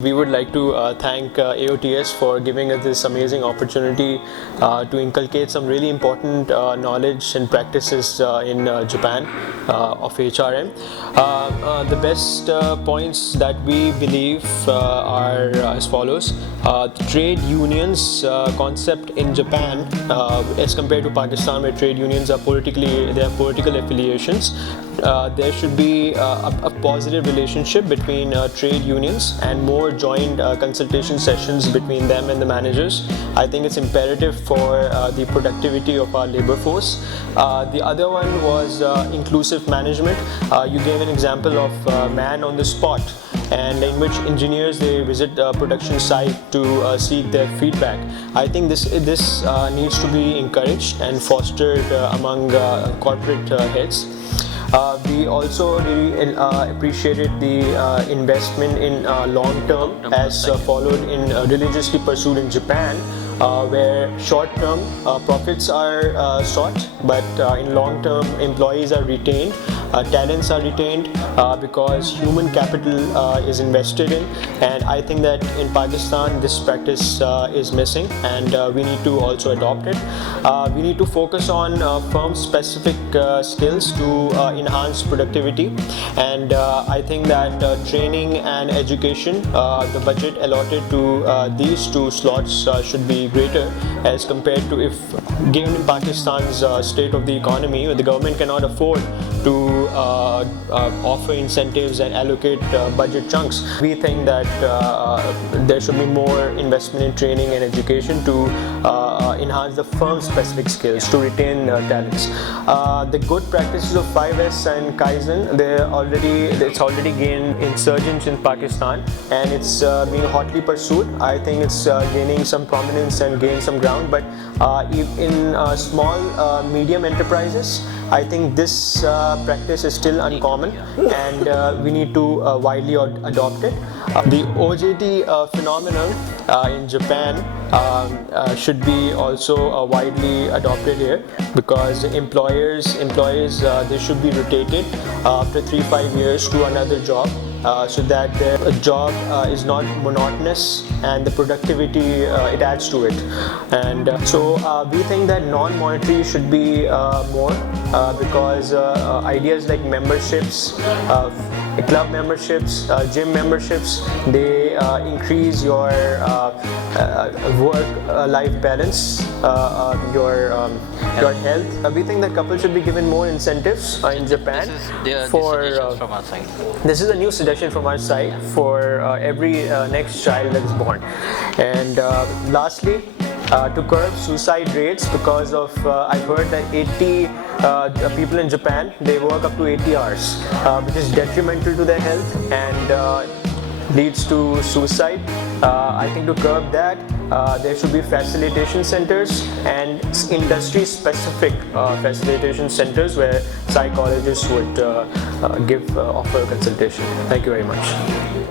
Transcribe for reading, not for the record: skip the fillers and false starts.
We would like to thank AOTS for giving us this amazing opportunity to inculcate some really important knowledge and practices in Japan of HRM. The best points that we believe are as follows. The trade unions concept in Japan as compared to Pakistan, where trade unions are they have political affiliations. There should be a positive relationship between trade unions and more joint consultation sessions between them and the managers. I think it's imperative for the productivity of our labor force. The other one was inclusive management. You gave an example of man on the spot, and in which engineers they visit the production site to seek their feedback. I think this needs to be encouraged and fostered among corporate heads. We also really appreciated the investment in long term as followed in religiously pursued in Japan, where short term profits are sought, but in long term employees are retained. Talents are retained because human capital is invested in, and I think that in Pakistan this practice is missing, and we need to also adopt it. We need to focus on firm specific skills to enhance productivity, and I think that training and education, the budget allotted to these two slots should be greater as compared to if given in Pakistan's state of the economy, where the government cannot afford to offer incentives and allocate budget chunks. We think that there should be more investment in training and education to enhance the firm specific skills to retain talents. The good practices of 5S and Kaizen, it's already gained insurgence in Pakistan, and it's being hotly pursued. I think it's gaining some prominence and gain some ground, but in small medium enterprises, I think this practice is still uncommon, and we need to widely adopt it. The OJT phenomenon in Japan should be also widely adopted here, because employees they should be rotated after 3-5 years to another job, so that their job is not monotonous and the productivity it adds to it. And so we think that non-monetary should be more, because ideas like memberships, club memberships, gym memberships, they increase your work-life balance, your health. We think that couples should be given more incentives in Japan. This is a new suggestion from our side for every next child that is born. And lastly, to curb suicide rates, because of I've heard that 80 people in Japan, they work up to 80 hours, which is detrimental to their health and leads to suicide. I think to curb that, there should be facilitation centers and industry-specific facilitation centers where psychologists would offer consultation. Thank you very much.